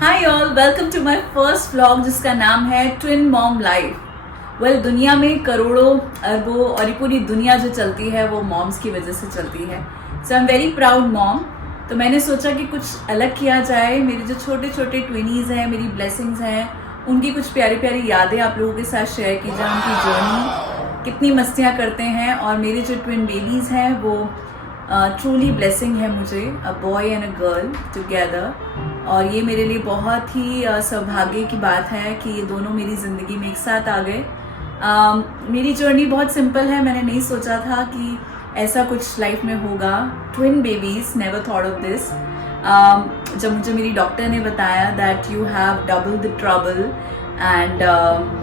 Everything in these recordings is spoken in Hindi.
Hi all, welcome to my first vlog जिसका नाम है ट्विन मॉम लाइफ। वेल, दुनिया में करोड़ों अरबों और ये पूरी दुनिया जो चलती है वो मॉम्स की वजह से चलती है। So I am very proud mom. तो मैंने सोचा कि कुछ अलग किया जाए। मेरे जो छोटे छोटे ट्विनीज हैं, मेरी ब्लेसिंग्स हैं, उनकी कुछ प्यारी प्यारी यादें आप लोगों के साथ शेयर की जाए। उनकी जर्नी, कितनी मस्तियाँ करते हैं, और मेरे जो ट्विन बेबीज़ हैं वो ट्रूली ब्लेसिंग है मुझे, a boy and a girl together. और ये मेरे लिए बहुत ही सौभाग्य की बात है कि ये दोनों मेरी ज़िंदगी में एक साथ आ गए। मेरी जर्नी बहुत सिंपल है। मैंने नहीं सोचा था कि ऐसा कुछ लाइफ में होगा। Twin babies, never thought of this. जब मुझे मेरी डॉक्टर ने बताया that you have double the trouble and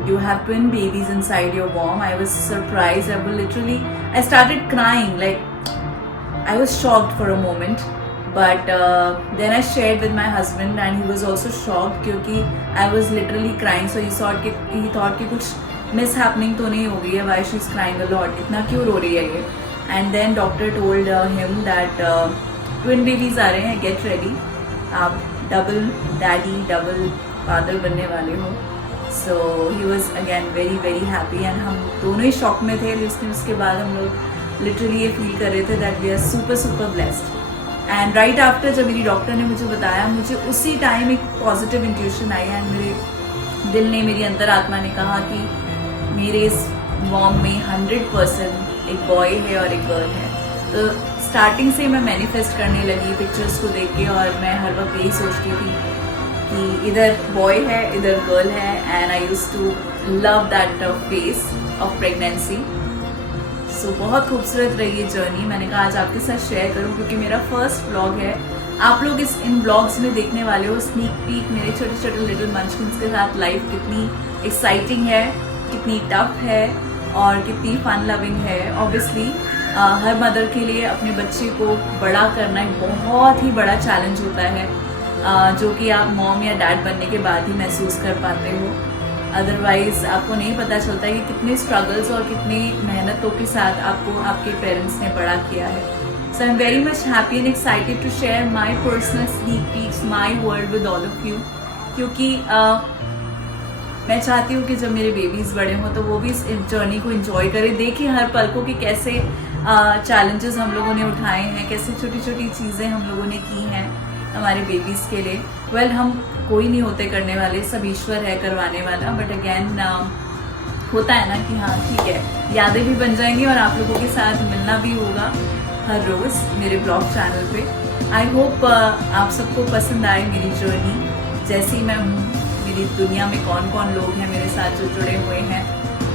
you have twin babies inside your womb, I was surprised. I was literally, I started crying, like I was shocked for a moment, but then I shared with my husband and he was also shocked क्योंकि I was literally crying. So he thought कि कुछ mishappening तो नहीं हो गई है, why she's crying a lot, इतना क्यों रो रही है ये। And then doctor told him that twin babies आ रहे हैं, get ready, आप double daddy double father बनने वाले हो। So he was again very very happy and हम दोनों ही शॉक में थे। लेकिन उसके बाद हम लोग लिटरली ये फील कर रहे थे that we are super super blessed. And right after जब मेरी डॉक्टर ने मुझे बताया, मुझे उसी टाइम एक पॉजिटिव इंट्यूशन आई एंड मेरे दिल ने, मेरी अंतरात्मा ने कहा कि मेरे इस वॉम में 100% एक बॉय है और एक गर्ल है। तो स्टार्टिंग से मैं मैनिफेस्ट करने लगी पिक्चर्स को देख के, और मैं हर वक्त यही सोचती थी कि इधर बॉय है इधर गर्ल है। And I used to love that phase of pregnancy. So बहुत खूबसूरत रही ये जर्नी। मैंने कहा आज आपके साथ शेयर करूं क्योंकि मेरा फर्स्ट व्लॉग है। आप लोग इन व्लॉग्स में देखने वाले हो स्नीक पीक मेरे छोटे छोटे लिटिल मंचकिन्स के साथ लाइफ कितनी एक्साइटिंग है, कितनी टफ है और कितनी फन लविंग है। ऑब्वियसली हर मदर के लिए अपने बच्चे को बड़ा करना एक बहुत ही बड़ा चैलेंज होता है, जो कि आप मॉम या डैड बनने के बाद ही महसूस कर पाते हो। अदरवाइज आपको नहीं पता चलता कि कितने स्ट्रगल्स और कितनी मेहनतों के साथ आपको आपके पेरेंट्स ने बड़ा किया है। So I am very much happy and excited to share my personal sneak peeks, my world with all of you. क्योंकि मैं चाहती हूँ कि जब मेरे बेबीज़ बड़े हों तो वो भी इस जर्नी को एंजॉय करें, देखें हर पल को कि कैसे चैलेंजेस हम लोगों ने उठाए हैं, कैसे छोटी छोटी चीज़ें हम लोगों ने की हैं हमारे बेबीज़ के लिए। वेल, हम कोई नहीं होते करने वाले, सब ईश्वर है करवाने वाला। बट अगेन होता है ना कि हाँ ठीक है, यादें भी बन जाएंगी और आप लोगों के साथ मिलना भी होगा हर रोज़ मेरे ब्लॉग चैनल पे। आई होप आप सबको पसंद आए मेरी जर्नी जैसी मैं हूँ। मेरी दुनिया में कौन कौन लोग हैं मेरे साथ जो जुड़े हुए हैं।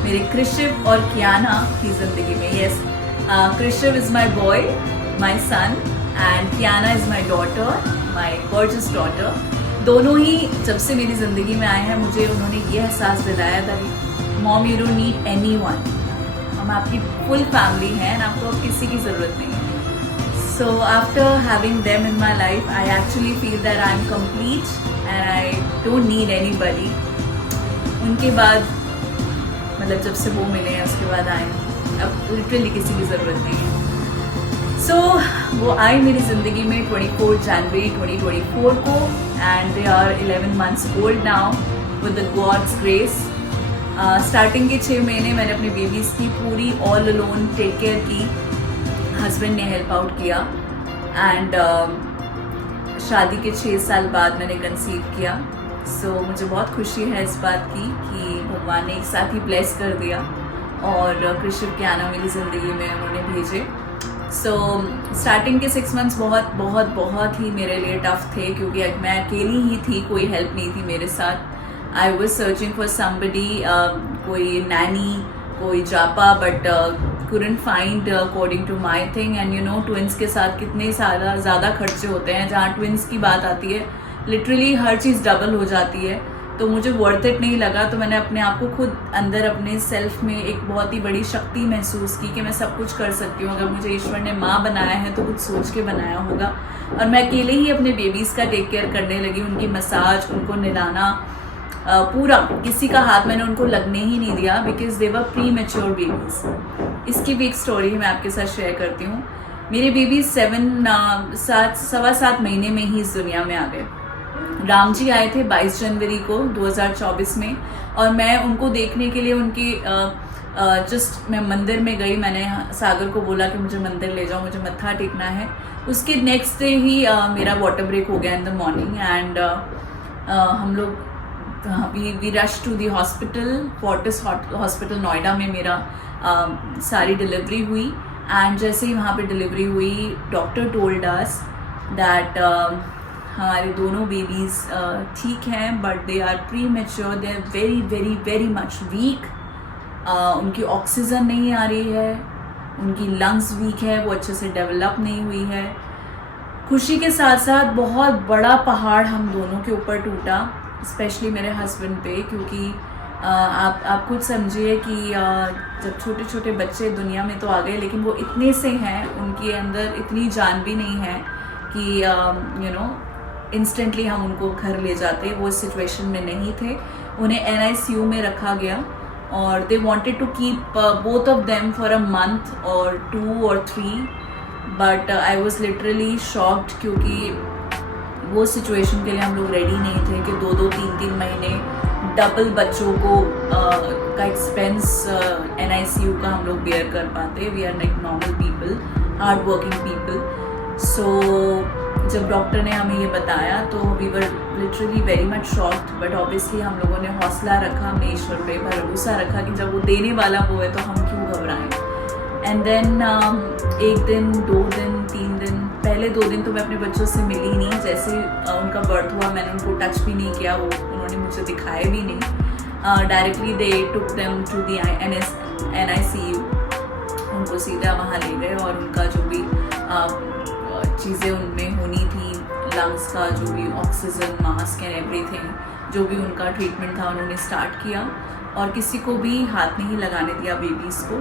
मेरे कृषिव और कियाना की ज़िंदगी में, yes, Krishiv is my boy, my son, and Kiana is my daughter, my gorgeous daughter. दोनों ही जब से मेरी ज़िंदगी में आए हैं मुझे उन्होंने ये एहसास दिलाया था कि mom you don't need any one, हम आपकी फुल फैमिली हैं और आपको अब किसी की ज़रूरत नहीं है। So after having them in my life I actually feel that I am complete and I don't need any बडी। उनके बाद मतलब जब से वो मिले हैं उसके बाद आई अब लिटरली किसी की ज़रूरत नहीं है। सो वो आए मेरी ज़िंदगी में 24 जनवरी 2024 को and they are 11 months old now with the God's grace. Starting के 6 महीने मैंने अपने बेबीज़ की पूरी ऑल अलोन टेक केयर की। हस्बैंड ने हेल्प आउट किया एंड शादी के 6 साल बाद मैंने कंसीव किया। सो मुझे बहुत खुशी है इस बात की कि भगवान ने एक साथ ही ब्लेस कर दिया और कृषिव कियाना मेरी ज़िंदगी में उन्होंने भेजे। सो स्टार्टिंग के 6 months बहुत बहुत बहुत ही मेरे लिए टफ थे क्योंकि मैं अकेली ही थी, कोई हेल्प नहीं थी मेरे साथ। I was searching for somebody, कोई नैनी, कोई जापा, but couldn't find according to my thing। and you know twins के साथ कितने सारा ज़्यादा खर्चे होते हैं। जहाँ ट्विंस की बात आती है लिटरली हर चीज़ डबल हो जाती है, तो मुझे वर्थ इट नहीं लगा। तो मैंने अपने आप को खुद अंदर अपने सेल्फ में एक बहुत ही बड़ी शक्ति महसूस की कि मैं सब कुछ कर सकती हूँ। अगर मुझे ईश्वर ने माँ बनाया है तो कुछ सोच के बनाया होगा। और मैं अकेले ही अपने बेबीज़ का टेक केयर करने लगी, उनकी मसाज, उनको नहलाना, पूरा किसी का हाथ मैंने उनको लगने ही नहीं दिया because they were pre mature babies. इसकी भी एक स्टोरी मैं आपके साथ शेयर करती हूँ। मेरे बेबी 7 सवा 7 महीने में ही इस दुनिया में आ गए। राम जी आए थे 22 जनवरी को 2024 में, और मैं उनको देखने के लिए उनकी जस्ट मैं मंदिर में गई। मैंने सागर को बोला कि मुझे मंदिर ले जाओ, मुझे मत्था टेकना है। उसके नेक्स्ट डे ही मेरा वाटर ब्रेक हो गया इन द मॉर्निंग, एंड हम लोग we rush to the hospital, Fortis hospital Noida में मेरा सारी डिलीवरी हुई। एंड जैसे ही वहाँ पे डिलीवरी हुई, डॉक्टर टोल्ड अस दैट हमारे दोनों बेबीज़ ठीक हैं, but they are premature, they are very very very much weak. उनकी ऑक्सीजन नहीं आ रही है, उनकी लंग्स वीक है, वो अच्छे से डेवलप नहीं हुई है। खुशी के साथ साथ बहुत बड़ा पहाड़ हम दोनों के ऊपर टूटा, स्पेशली मेरे हस्बैंड पे, क्योंकि आप खुद समझिए कि जब छोटे छोटे बच्चे दुनिया में तो आ गए, लेकिन वो इतने से हैं, उनके अंदर इतनी जान भी नहीं है कि यू नो इंस्टेंटली हम उनको घर ले जाते। वो इस सिचुएशन में नहीं थे। उन्हें NICU में रखा गया, और they wanted to keep both of them for a month और 2 or 3, but I was literally shocked, क्योंकि वो सिचुएशन के लिए हम लोग रेडी नहीं थे कि 2-2, 3-3 महीने डबल बच्चों को का एक्सपेंस NICU का हम लोग बेयर कर पाते। We are like normal people, hard working people. So जब डॉक्टर ने हमें ये बताया तो we were literally very much shocked, but obviously हम लोगों ने हौसला रखा, हमने ईश्वर पे भरोसा रखा कि जब वो देने वाला वो है तो हम क्यों घबराएं। एंड देन 1 दिन, 2 दिन, 3 दिन, पहले 2 दिन तो मैं अपने बच्चों से मिली नहीं। जैसे उनका बर्थ हुआ मैंने उनको टच भी नहीं किया, वो उन्होंने मुझे दिखाया भी नहीं। Directly they took them to the NICU, उनको सीधा वहाँ ले गए, और उनका जो भी चीज़ें उनमें होनी थी, लंग्स का जो भी ऑक्सीजन मास्क एंड एवरीथिंग, जो भी उनका ट्रीटमेंट था उन्होंने स्टार्ट किया, और किसी को भी हाथ नहीं लगाने दिया बेबीज़ को।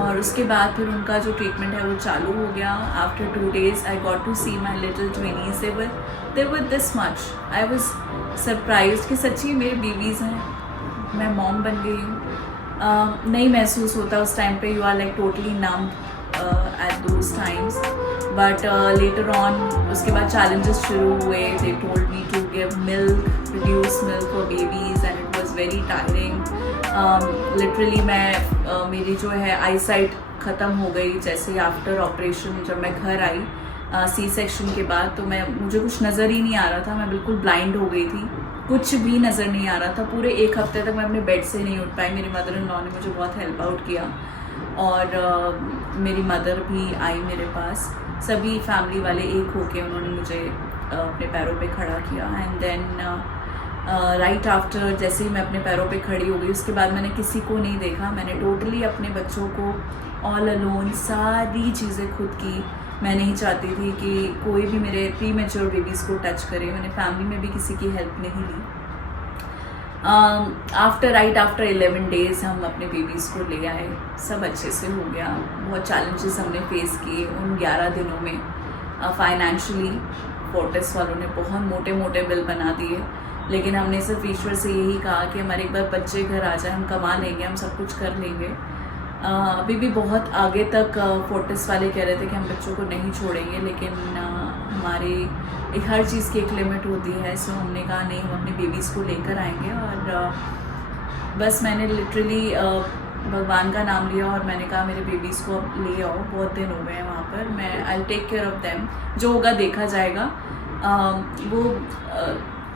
और उसके बाद फिर उनका जो ट्रीटमेंट है वो चालू हो गया। After 2 days I got to see my little twinnies, they were this much. I was surprised कि सच्ची मेरे बेबीज़ हैं, मैं मॉम बन गई हूँ। नहीं महसूस होता उस टाइम पे, you are like totally numb at those times, but later on उसके बाद चैलेंजेस शुरू हुए। They told me to give milk, produce milk for babies, and it was very tiring. Literally मैं मेरी जो है आई साइट ख़त्म हो गई जैसे आफ्टर ऑपरेशन। जब मैं घर आई C-section के बाद, तो मुझे कुछ नज़र ही नहीं आ रहा था, मैं बिल्कुल ब्लाइंड हो गई थी, कुछ भी नज़र नहीं आ रहा था। पूरे 1 हफ्ते तक मैं अपने बेड से नहीं उठ पाई। मेरी मदर इन लॉ ने मुझे बहुत हेल्प आउट किया, और मेरी मदर भी आई मेरे पास। सभी फैमिली वाले एक होके उन्होंने मुझे अपने पैरों पे खड़ा किया। एंड देन राइट आफ्टर जैसे ही मैं अपने पैरों पे खड़ी हो गई, उसके बाद मैंने किसी को नहीं देखा। मैंने टोटली अपने बच्चों को ऑल अलोन सारी चीज़ें खुद की। मैं नहीं चाहती थी कि कोई भी मेरे प्री मैच्योर बेबीज़ को टच करे। मैंने फैमिली में भी किसी की हेल्प नहीं ली। आफ्टर 11 days हम अपने बेबीज़ को ले आए, सब अच्छे से हो गया। बहुत चैलेंजेस हमने फेस किए उन 11 दिनों में। फाइनेंशियली फोर्टिस वालों ने बहुत मोटे मोटे बिल बना दिए, लेकिन हमने सिर्फ ईश्वर से यही कहा कि हमारे एक बार बच्चे घर आ जाए, हम कमा लेंगे, हम सब कुछ कर लेंगे। अभी भी बहुत आगे तक फोर्टिस वाले कह रहे थे कि हम बच्चों को नहीं छोड़ेंगे, लेकिन हमारी हर चीज़ की एक लिमिट होती है। सो हमने कहा नहीं, हम अपने बेबीज़ को लेकर आएंगे। और बस मैंने लिटरली भगवान का नाम लिया और मैंने कहा मेरे बेबीज़ को अब ले आओ, बहुत दिन हो गए हैं वहाँ पर, मैं I take care of them, जो होगा देखा जाएगा। वो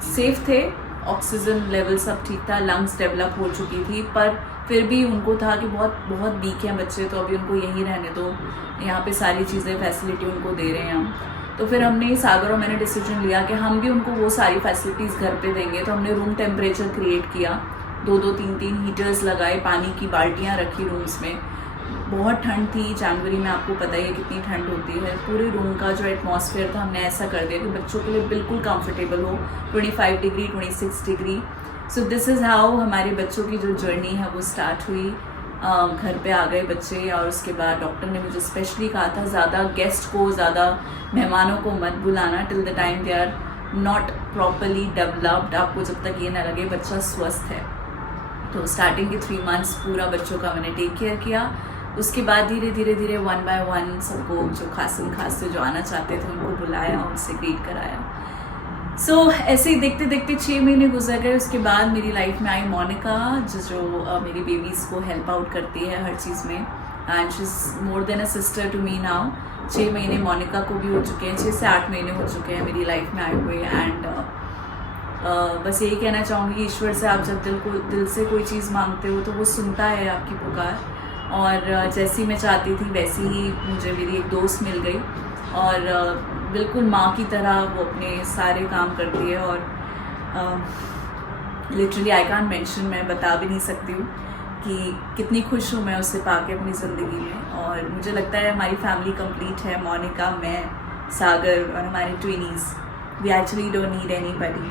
सेफ थे, ऑक्सीजन लेवल सब ठीक था, लंग्स डेवलप हो चुकी थी, पर फिर भी उनको था कि बहुत बहुत वीक हैं बच्चे, तो अभी उनको यहीं रहने दो, यहाँ पे सारी चीज़ें फैसिलिटी उनको दे रहे हैं हम। तो फिर हमने सागर और मैंने डिसीजन लिया कि हम भी उनको वो सारी फैसिलिटीज़ घर पे देंगे। तो हमने रूम टेम्परेचर क्रिएट किया, 2-2, 3-3 हीटर्स लगाए, पानी की बाल्टियाँ रखी रूम्स में। बहुत ठंड थी जनवरी में, आपको पता ही है कितनी ठंड होती है। पूरे रूम का जो एटमॉस्फेयर था हमने ऐसा कर दिया कि बच्चों के लिए बिल्कुल कंफर्टेबल हो, 25 degree 26 degree. So this is how हमारे बच्चों की जो जर्नी है वो स्टार्ट हुई। घर पे आ गए बच्चे, और उसके बाद डॉक्टर ने मुझे स्पेशली कहा था ज़्यादा गेस्ट को, ज़्यादा मेहमानों को मत बुलाना till the time they are not properly developed, आपको जब तक ये ना लगे बच्चा स्वस्थ है। तो स्टार्टिंग के 3 months पूरा बच्चों का मैंने टेक केयर किया। उसके बाद धीरे धीरे 1 by 1 सबको जो खास से जो आना चाहते थे उनको बुलाया, उनसे ग्रीट कराया। ऐसे ही देखते देखते 6 महीने गुजर गए। उसके बाद मेरी लाइफ में आई मोनिका, जो मेरी बेबीज़ को हेल्प आउट करती है हर चीज़ में, and she is more than a sister to me now. 6 महीने मोनिका को भी हो चुके हैं, 6 से 8 महीने हो चुके हैं मेरी लाइफ में आए हुए। एंड बस यही कहना चाहूँगी, ईश्वर से आप जब दिल से कोई चीज़ मांगते हो तो वो सुनता है आपकी पुकार। और जैसी मैं चाहती थी वैसी ही मुझे मेरी एक दोस्त मिल गई, और बिल्कुल माँ की तरह वो अपने सारे काम करती है। और लिटरली आई कांट मेंशन, मैं बता भी नहीं सकती हूँ कि कितनी खुश हूँ मैं उससे पाके अपनी ज़िंदगी में। और मुझे लगता है हमारी फैमिली कंप्लीट है, मोनिका, मैं, सागर और हमारे twinnies. We actually don't need anybody.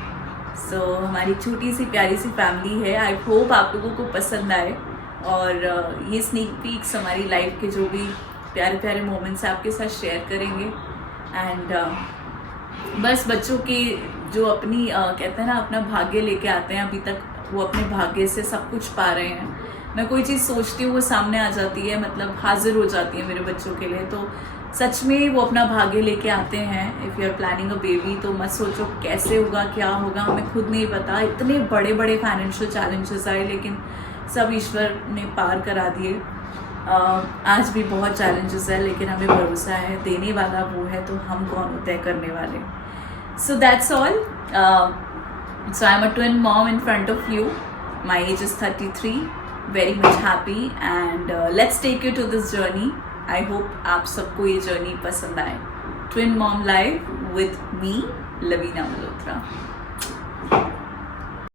So हमारी छोटी सी प्यारी सी फैमिली है। आई होप आप लोगों को पसंद आए, और ये स्नीक पीक्स हमारी लाइफ के जो भी प्यारे प्यारे मोमेंट्स आपके साथ शेयर करेंगे। एंड बस बच्चों के जो अपनी कहते हैं ना, अपना भाग्य लेके आते हैं, अभी तक वो अपने भाग्य से सब कुछ पा रहे हैं। मैं कोई चीज़ सोचती हूँ वो सामने आ जाती है, मतलब हाजिर हो जाती है मेरे बच्चों के लिए। तो सच में वो अपना भाग्य लेके आते हैं। If you are planning a baby तो मत सोचो कैसे होगा, क्या होगा, हमें खुद नहीं पता। इतने बड़े बड़े फाइनेंशियल चैलेंजेस आए, लेकिन सब ईश्वर ने पार करा दिए। आज भी बहुत चैलेंजेस है, लेकिन हमें भरोसा है देने वाला वो है, तो हम कौन होते हैं करने वाले। So that's all. So I am a twin mom in front of you. My age is 33, very much happy, and let's take you to this journey. I hope आप सबको ये जर्नी पसंद आए। Twin mom life with me, Lavina Malhotra.